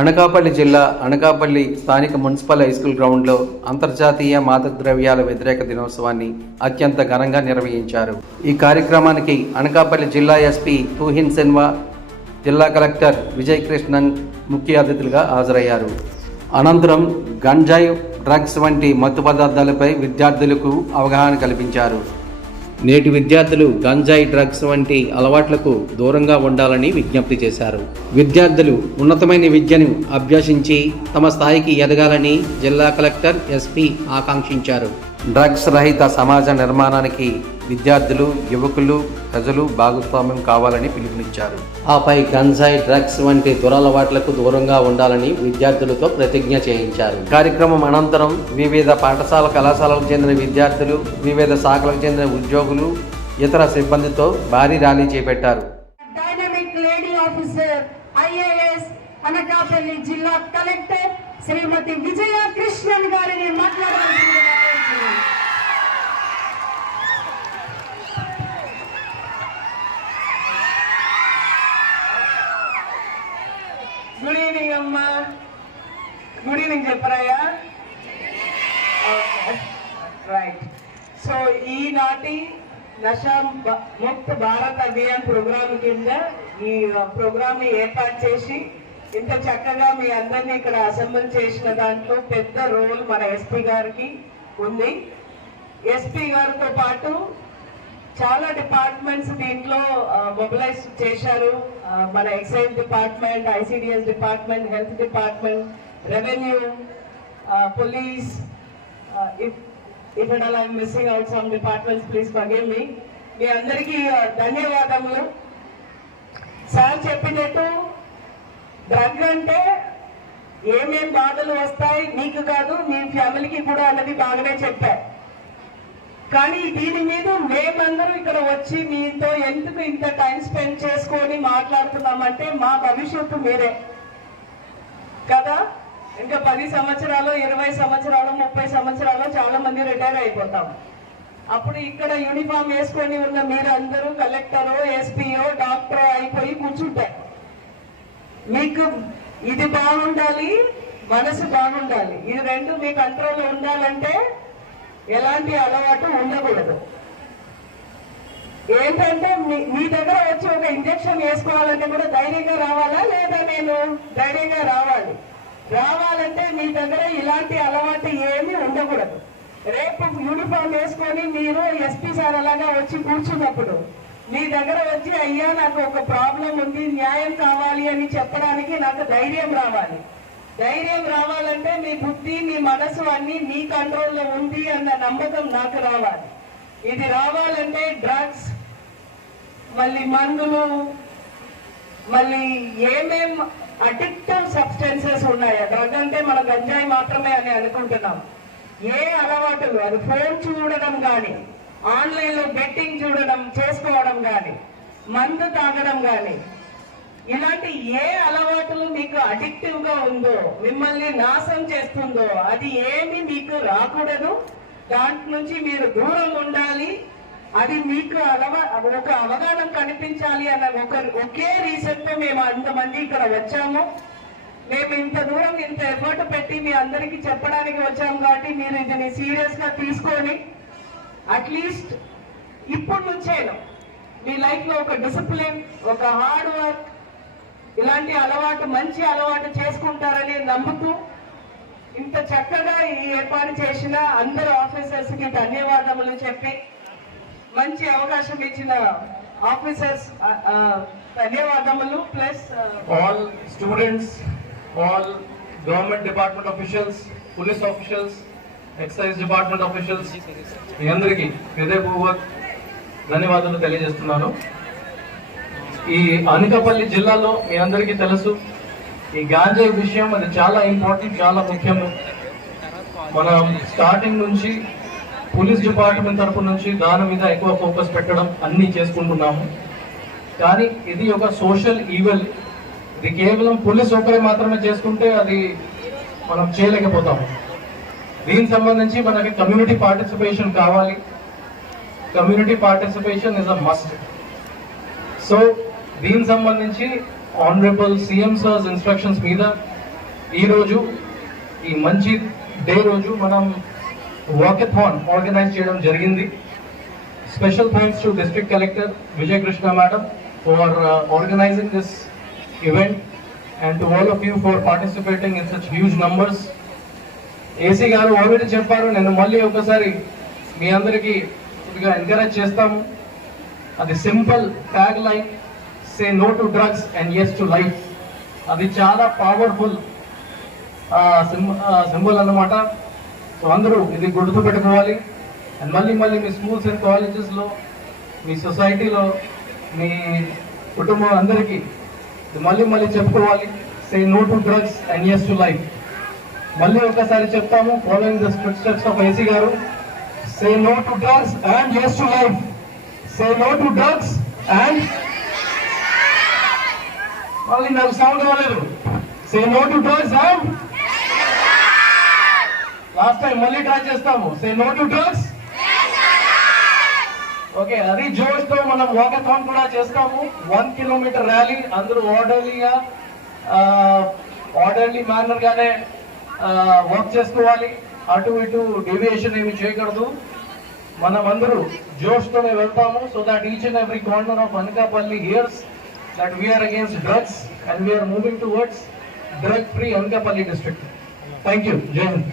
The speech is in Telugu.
అనకాపల్లి జిల్లా అనకాపల్లి స్థానిక మున్సిపల్ హై స్కూల్ గ్రౌండ్లో అంతర్జాతీయ మాదక ద్రవ్యాల వ్యతిరేక దినోత్సవాన్ని అత్యంత ఘనంగా నిర్వహించారు. ఈ కార్యక్రమానికి అనకాపల్లి జిల్లా ఎస్పీ తూహిన్ సిన్వా జిల్లా కలెక్టర్ విజయ్ కృష్ణన్ ముఖ్య అతిథులుగా హాజరయ్యారు. అనంతరం గంజాయి డ్రగ్స్ వంటి మత్తు పదార్థాలపై విద్యార్థులకు అవగాహన కల్పించారు. నేటి విద్యార్థులు గంజాయి డ్రగ్స్ వంటి అలవాట్లకు దూరంగా ఉండాలని విజ్ఞప్తి చేశారు. విద్యార్థులు ఉన్నతమైన విద్యను అభ్యసించి తమ స్థాయికి ఎదగాలని జిల్లా కలెక్టర్ ఎస్పీ ఆకాంక్షించారు. డ్రగ్స్ రహిత సమాజ నిర్మాణానికి విద్యార్థులు యువకులు ప్రజలు భాగస్వామ్యం కావాలని పిలుపునిచ్చారు. ఆపై గంజాయి డ్రగ్స్ వంటి దురలవాట్లకు దూరంగా ఉండాలని విద్యార్థులతో ప్రతిజ్ఞ చేయించారు. కార్యక్రమం అనంతరం వివిధ పాఠశాల కళాశాలకు చెందిన విద్యార్థులు వివిధ శాఖలకు చెందిన ఉద్యోగులు ఇతర సిబ్బందితో భారీ ర్యాలీ చేపట్టారు. Dynamic lady officer IAS Anakapalli జిల్లా కలెక్టర్ శ్రీమతి విజయ కృష్ణన్ గారిని మాట్లాడవలసిందిగా సంథింగ్ చెప్పరాయా రైట్ సో ఈనాటి నషా ముక్త్ భారత్ అభియాన్ ప్రోగ్రామ్ కింద ఈ ప్రోగ్రామ్ని ఏర్పాటు చేసి ఇంత చక్కగా మీ అందరినీ ఇక్కడ అసెంబ్లీ చేసిన దాంట్లో పెద్ద రోల్ మన ఎస్పీ గారికి ఉంది. ఎస్పీ గారితో పాటు చాలా డిపార్ట్మెంట్స్ దీంట్లో మొబిలైజ్ చేశారు. మన excise department ICDS department health department revenue police if if and అలా missing out some departments, please forgive మీ మీ అందరికీ uh, ధన్యవాదములు. సార్ చెప్పినట్టు డ్రగ్ అంటే ఏమేం బాధలు వస్తాయి మీకు కాదు మీ ఫ్యామిలీకి కూడా అన్నది బాగానే చెప్పారు కానీ దీని మీద మేమందరం ఇక్కడ వచ్చి మీతో ఎందుకు ఇంత టైం స్పెండ్ చేసుకొని మాట్లాడుతున్నామంటే మా భవిష్యత్తు మీరే కదా? ఇంకా పది సంవత్సరాలు ఇరవై సంవత్సరాలు ముప్పై సంవత్సరాలు చాలా మంది రిటైర్ అయిపోతాం. అప్పుడు ఇక్కడ యూనిఫామ్ వేసుకొని ఉన్న మీరందరూ కలెక్టరో ఎస్పీఓ డాక్టర్ అయిపోయి కూర్చుంటారు మీకు ఇది బాగుండాలి మనసు బాగుండాలి. ఇది రెండు మీ కంట్రోల్లో ఉండాలంటే ఎలాంటి అలవాటు ఉండకూడదు. ఏంటంటే మీ మీ దగ్గర వచ్చి ఒక ఇంజెక్షన్ వేసుకోవాలంటే కూడా ధైర్యంగా రావాలా? లేదా నేను ధైర్యంగా రావాలి? రావాలంటే మీ దగ్గర ఇలాంటి అలవాటు ఏమీ ఉండకూడదు. రేపు యూనిఫామ్ వేసుకొని మీరు ఎస్పీ సార్ అలాగా వచ్చి కూర్చున్నప్పుడు మీ దగ్గర వచ్చి అయ్యా నాకు ఒక ప్రాబ్లం ఉంది న్యాయం కావాలి అని చెప్పడానికి నాకు ధైర్యం రావాలి. ధైర్యం రావాలంటే మీ బుద్ధి మీ మనసు అన్ని మీ కంట్రోల్లో ఉంది అన్న నమ్మకం నాకు రావాలి. ఇది రావాలంటే డ్రగ్స్ మళ్ళీ మందులు మళ్ళీ ఏమేం అడిక్టివ్ సబ్స్టెన్సెస్ ఉన్నాయా? డ్రగ్ అంటే మన గంజాయి మాత్రమే అని అనుకుంటున్నాం. ఏ అలవాటులు? అది ఫోన్ చూడడం కానీ ఆన్లైన్లో బెట్టింగ్ చూడడం చేసుకోవడం కానీ మందు తాగడం కానీ ఇలాంటి ఏ అలవాటులు మీకు అడిక్టివ్గా ఉందో మిమ్మల్ని నాశనం చేస్తుందో అది ఏమి మీకు రాకూడదు. దాంట్ నుంచి మీరు దూరం ఉండాలి. అది మీకు అలవా ఒక అవగాహన కనిపించాలి అన్న ఒక ఒకే రీసెంట్తో తో మేము అంతమంది ఇక్కడ వచ్చాము. మేము ఇంత దూరం ఇంత ఎఫర్ట్ పెట్టి మీ అందరికి చెప్పడానికి వచ్చాము కాబట్టి మీరు దీన్ని సీరియస్గా తీసుకొని అట్లీస్ట్ ఇప్పటి నుంచే మీ లైఫ్లో ఒక డిసిప్లిన్ ఒక హార్డ్ వర్క్ ఇలాంటి అలవాటు మంచి అలవాటు చేసుకుంటారని నమ్ముతూ ఇంత చక్కగా ఈ ఏర్పాటు చేసిన అందరు ఆఫీసర్స్కి ధన్యవాదములు చెప్పి మంచి అవకాశం ఇచ్చిన ఆఫీసర్స్ ధన్యవాదములు. Plus all students all government department officials police officials excise department officials మీ అందరికీ హృదయపూర్వక ధన్యవాదాలు తెలియజేస్తున్నాను. ఈ అనకాపల్లి జిల్లాలో మీ అందరికీ తెలుసు ఈ గాంజాయి విషయం అది చాలా ఇంపార్టెంట్ చాలా ముఖ్యము. మనం స్టార్టింగ్ నుంచి పోలీస్ డిపార్ట్మెంట్ తరపు నుంచి దాని మీద ఎక్కువ ఫోకస్ పెట్టడం అన్ని చేసుకుంటున్నాము. కానీ ఇది ఒక సోషల్ ఈవెల్. ఇది కేవలం పోలీస్ ఒకరే మాత్రమే చేసుకుంటే అది మనం చేయలేకపోతాము. దీనికి సంబంధించి మనకి కమ్యూనిటీ పార్టిసిపేషన్ కావాలి. Community participation is a must so దీనికి సంబంధించి ఆనరబుల్ సీఎం సర్స్ ఇన్స్ట్రక్షన్స్ మీద ఈరోజు ఈ మంచి డే రోజు మనం వాకథాన్ ఆర్గనైజ్ చేయడం జరిగింది. Special thanks to district collector Vijaya Krishna madam for organising this event and to all of you for participating in such huge numbers AC గారు ఆల్రెడీ చెప్పారు నేను మళ్ళీ ఒకసారి మీ అందరికీ కొద్దిగా ఎంకరేజ్ చేస్తాము అది simple tag line say no to drugs and yes to life అది చాలా పవర్ఫుల్ సింబల్ అన్నమాట. సో అందరూ ఇది గుర్తు పెట్టుకోవాలి అండ్ మళ్ళీ మళ్ళీ మీ స్కూల్స్ అండ్ కాలేజెస్లో మీ సొసైటీలో మీ కుటుంబం అందరికీ ఇది మళ్ళీ మళ్ళీ చెప్పుకోవాలి. Say no to drugs and yes to life మళ్ళీ ఒకసారి చెప్తాము following the steps of AC గారు. Say no to drugs and yes to life say no to drugs and మళ్ళీ నాకు సౌండ్ రాలేదు. Say no to drugs and last time మళ్ళీ ట్రై చేస్తాము. Say no to drugs okay అది జోష్తో మనం వాకథాన్ కూడా చేస్తాము. వన్ కిలోమీటర్ ర్యాలీ అందరూ ఆర్డర్లీగా ఆర్డర్లీ మేనర్ గానే వర్క్ చేసుకోవాలి. అటు ఇటు డెవియేషన్ ఏమి చేయకూడదు. మనం అందరూ జోష్ తోనే వెళ్తాము so that each and every corner of Anakapalli hears that we are against drugs and we are moving towards drug free Anakapalli district thank you జై హింద్